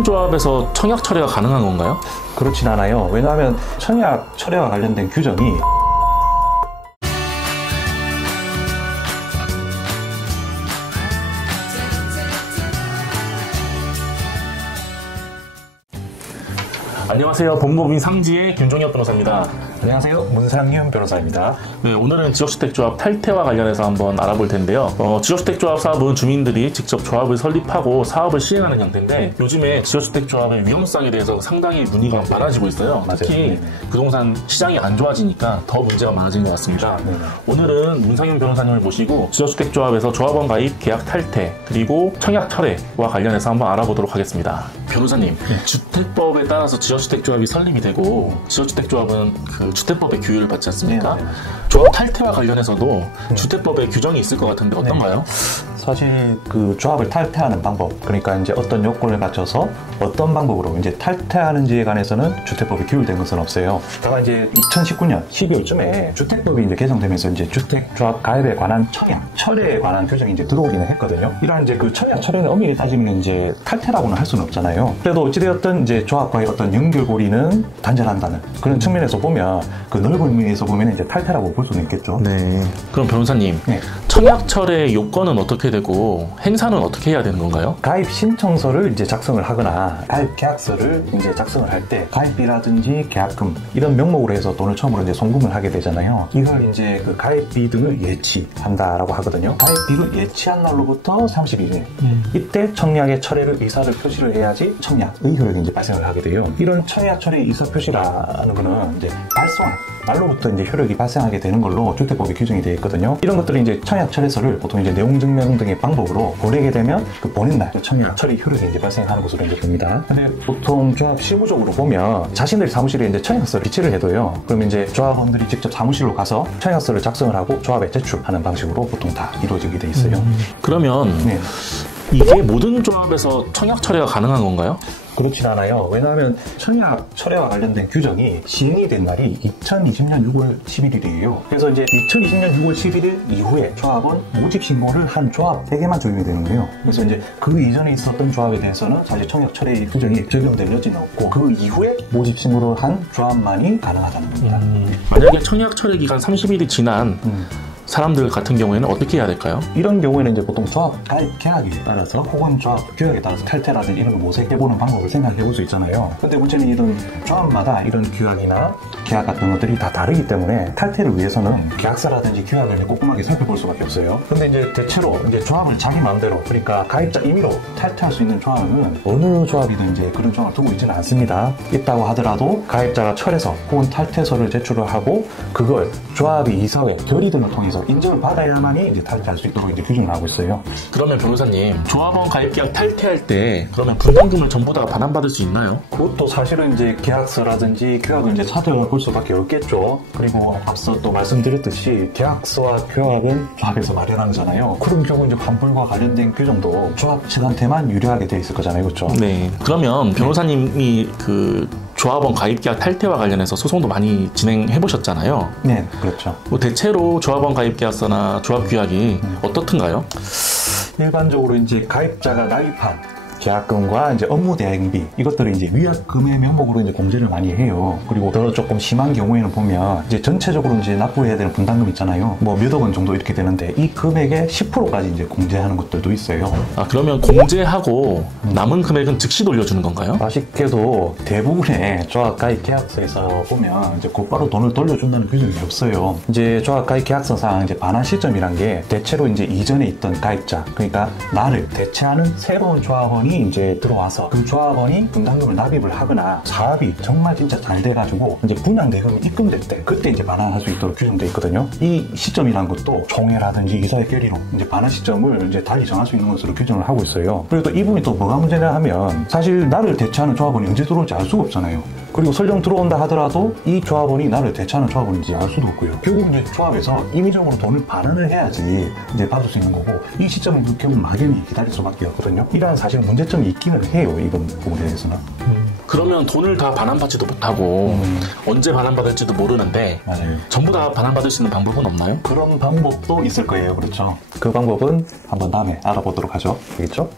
모든 조합에서 청약 철회가 가능한 건가요? 그렇진 않아요. 왜냐하면 청약 철회와 관련된 규정이 안녕하세요. 법무법인 상지의 김종혁 변호사입니다. 안녕하세요. 문상윤 변호사입니다. 네, 오늘은 지역주택조합 탈퇴와 관련해서 한번 알아볼 텐데요. 지역주택조합 사업은 주민들이 직접 조합을 설립하고 사업을 시행하는 형태인데 요즘에 지역주택조합의 위험성에 대해서 상당히 문의가 많아지고 있어요. 특히 부동산 시장이 안 좋아지니까 더 문제가 많아진 것 같습니다. 오늘은 문상윤 변호사님을 모시고 지역주택조합에서 조합원 가입, 계약 탈퇴, 그리고 청약 철회와 관련해서 한번 알아보도록 하겠습니다. 변호사님, 주택법에 따라서 지역주택조합이 설립이 되고 지역주택조합은 그 주택법의 규율을 받지 않습니까? 조합 탈퇴와 관련해서도 주택법에 규정이 있을 것 같은데 어떤가요? 사실 그 조합을 탈퇴하는 방법, 그러니까 이제 어떤 요건을 갖춰서 어떤 방법으로 이제 탈퇴하는지에 관해서는 주택법에 규율된 것은 없어요. 다만 이제 2019년 12월쯤에 주택법이 이제 개정되면서 이제 주택조합 가입에 관한 청약, 철회에 관한 규정이 이제 들어오기는 했거든요. 이러한 이제 그 청약, 철회는 엄밀히 따지면 이제 탈퇴라고는 할 수는 없잖아요. 그래도 어찌되었든 이제 조합과의 어떤 연결고리는 단절한다는 그런 측면에서 보면 그 넓은 의미에서 보면 이제 탈퇴라고 볼 수는 있겠죠. 네. 그럼 변호사님, 청약 철회 요건은 어떻게 되고 행사는 어떻게 해야 되는 건가요? 가입 신청서를 이제 작성을 하거나 가입 계약서를 이제 작성을 할 때 가입비라든지 계약금 이런 명목으로 해서 돈을 처음으로 이제 송금을 하게 되잖아요. 이걸 이제 그 가입비 등을 예치한다라고 하거든요. 가입비를 예치한 날로부터 31일 이때 청약의 철회를 의사를 표시를 해야지 청약의 효력이 이제 발생을 하게 돼요. 이런 청약 철회 의사 표시라는 거는 이제 발송한 날로부터 이제 효력이 발생하게 되는 걸로 주택법에 규정이 되어 있거든요. 이런 것들은 이제 청약 철회서를 보통 이제 내용 증명 등의 방법으로 보내게 되면 그 보낸 날 청약 철회 효력이 이제 발생하는 것으로 이제 됩니다. 근데 보통 조합 실무적으로 보면 자신들이 사무실에 이제 청약서를 비치를 해둬요. 그러면 이제 조합원들이 직접 사무실로 가서 청약서를 작성을 하고 조합에 제출하는 방식으로 보통 다 이루어지게 돼 있어요. 그러면 이게 모든 조합에서 청약 철회가 가능한 건가요? 그렇진 않아요. 왜냐하면 청약 철회와 관련된 규정이 시행이 된 날이 2020년 6월 11일이에요. 그래서 이제 2020년 6월 11일 이후에 조합은 모집 신고를 한 조합에게만 적용이 되는 거예요. 그래서 이제 그 이전에 있었던 조합에 대해서는 사실 청약 철회 규정이 적용될 여지는 없고 그 이후에 모집 신고를 한 조합만이 가능하다는 겁니다. 만약에 청약 철회 기간 30일이 지난 사람들 같은 경우에는 어떻게 해야 될까요? 이런 경우에는 이제 보통 조합 가입 계약에 따라서 혹은 조합 규약에 따라서 탈퇴라든지 이런 걸 모색해보는 방법을 생각해볼 수 있잖아요. 근데 문제는 이런 조합마다 이런 규약이나 계약 같은 것들이 다 다르기 때문에 탈퇴를 위해서는 계약서라든지 규약을 꼼꼼하게 살펴볼 수밖에 없어요. 근데 이제 대체로 이제 조합을 자기 마음대로, 그러니까 가입자 임의로 탈퇴할 수 있는 조합은 어느 조합이든 이제 그런 조합을 두고 있지는 않습니다. 있다고 하더라도 가입자가 철회서 혹은 탈퇴서를 제출을 하고 그걸 조합의 이사회, 결의 등을 통해서 인정을 받아야만이 이제 탈퇴할 수 있도록 이제 규정을 하고 있어요. 그러면 변호사님, 조합원 가입계약 탈퇴할 때 그러면 분담금을 전부 다 반환받을 수 있나요? 그것도 사실은 이제 계약서라든지 규약을 이제 찾아볼 수밖에 없겠죠. 그리고 앞서 또 말씀드렸듯이 계약서와 규약은 조합에서 마련한 거잖아요. 그런 경우 이제 환불과 관련된 규정도 조합 측한테만 유리하게 돼 있을 거잖아요, 그렇죠? 네. 그러면 변호사님이 그 조합원 가입계약 탈퇴와 관련해서 소송도 많이 진행해 보셨잖아요. 네, 그렇죠. 뭐 대체로 조합원 가입계약서나 조합규약이 어떻든가요? 일반적으로 이제 가입자가 가입한 계약금과 이제 업무 대행비 이것들을 이제 위약금의 명목으로 이제 공제를 많이 해요. 그리고 더 조금 심한 경우에는 보면 이제 전체적으로 이제 납부해야 되는 분담금 있잖아요. 뭐 몇억 원 정도 이렇게 되는데 이 금액의 10%까지 이제 공제하는 것들도 있어요. 아, 그러면 공제하고 남은 금액은 즉시 돌려주는 건가요? 아쉽게도 대부분의 조합가입 계약서에서 보면 이제 곧바로 돈을 돌려준다는 규정이 없어요. 이제 조합가입 계약서상 이제 반환 시점이란 게 대체로 이제 이전에 있던 가입자, 그러니까 나를 대체하는 새로운 조합원이 이제 들어와서 그 조합원이 분담금을 납입을 하거나 사업이 정말 진짜 잘 돼가지고 이제 분양 대금이 입금될 때 그때 이제 반환할 수 있도록 규정되어 있거든요. 이 시점이란 것도 총회라든지 이사회 결의로 이제 반환 시점을 이제 달리 정할 수 있는 것으로 규정을 하고 있어요. 그리고 또 이 부분이 또 뭐가 문제냐 하면 사실 나를 대체하는 조합원이 언제 들어올지 알 수가 없잖아요. 그리고 설령 들어온다 하더라도 이 조합원이 나를 대체하는 조합원인지 알 수도 없고요. 결국 이제 조합에서 임의적으로 돈을 반환을 해야지 이제 받을 수 있는 거고 이 시점을 결국 막연히 기다릴 수밖에 없거든요. 이러한 사실 문제점이 있기는 해요. 이번 부분에 대해서는. 그러면 돈을 다 반환받지도 못하고 언제 반환받을지도 모르는데 맞아요. 전부 다 반환받을 수 있는 방법은 없나요? 그런 방법도 있을 거예요. 그렇죠. 그 방법은 한번 다음에 알아보도록 하죠. 알겠죠?